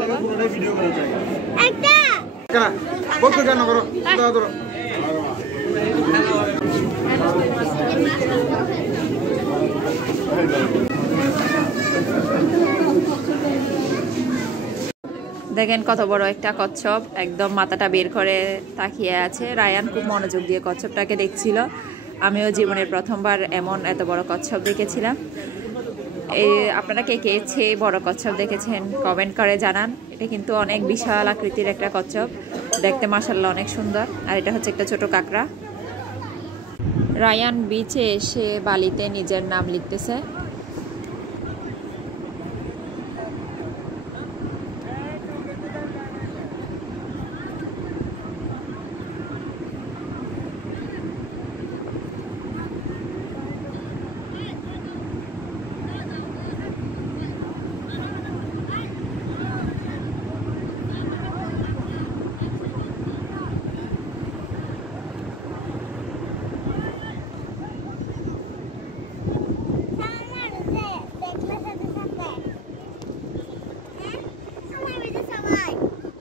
বাবা ভিডিও করা যায় একটা বলতে কেন করো দাও ধরো দেখেন কত বড় একটা কচ্ছপ, একদম মাথাটা বের করে তাকিয়ে আছে। রায়ান খুব মনোযোগ দিয়ে কচ্ছপটাকে দেখছিল। আমিও জীবনের প্রথমবার এমন এত বড় কচ্ছপ দেখেছিলাম। আপনারা কে কে বড় কচ্ছপ দেখেছেন কমেন্ট করে জানান। এটা কিন্তু অনেক বিশাল আকৃতির একটা কচ্ছপ, দেখতে মাশাআল্লাহ অনেক সুন্দর। আর এটা হচ্ছে একটা ছোট কাঁকড়া। রায়ান বিচে এসে বালিতে নিজের নাম লিখতেছে।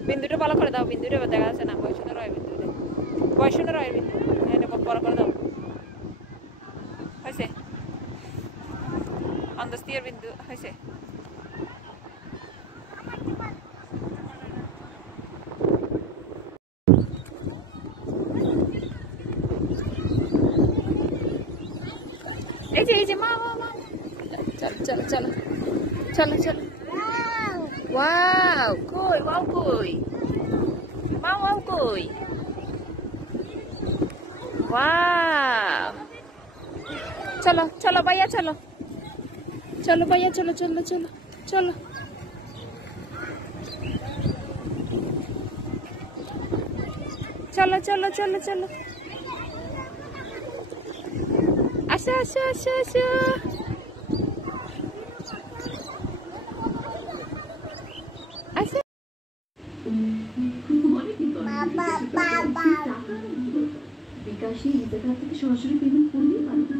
বিন্দুটা ভালো করে দাও, বিন্দুটা দেখা যাচ্ছে না। বয়সনে রয় বিন্দু, বয়সনে রয় বিন্দু বড় করে দাও। হয়েছে অন্দস্তির বিন্দু হয়েছে। এই যে মা মা মা চলো চলো চলো চলো চলো। ওয়াও কই, ওয়াও কই, মা ওয়াও কই, ওয়াও। চলো চলো ভাইয়া চলো, চলো ভাইয়া চলো চলো চলো চলো। চলো চলো চলো চলো, আসো আসো আসো আসো। বিকাশে ইজাকার থেকে সরাসরি পেমেন্ট করলেই পারবে।